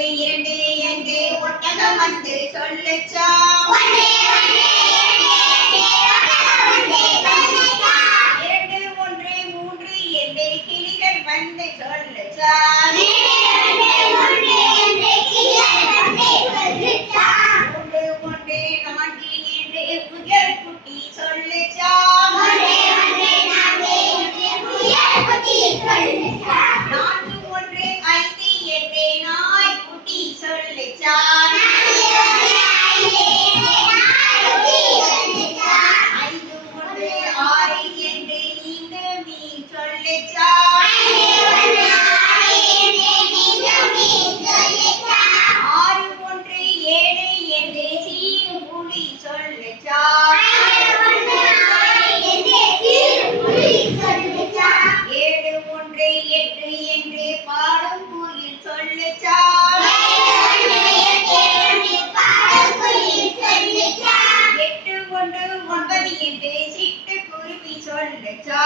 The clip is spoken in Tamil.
ஒன்று இரண்டு என்று ஒட்டகம் வந்து சொல்லுச்சா இரண்டு ஒன்று மூன்று என்று கிளிகள் வந்து சொல்லுச்சா மூன்று ஒன்று நான்கு என்று புயல் குட்டி சொல்லுச்சா நான்கு ஒன்று ஐந்து என்று நாய் குட்டி சொல்லுச்சா ஐந்து ஒன்று ஆறு என்று நீண்டு மீன் சொல்லுச்சா ஆறு ஒன்று ஏழு என்று சீரு புலி சொல்லுச்சா ஏழு ஒன்று எட்டு என்று பாடும் குயில் சொல்லுச்சா எட்டு ஒன்று ஒன்பது என்று சிட்டு குருவி சொல்லுச்சா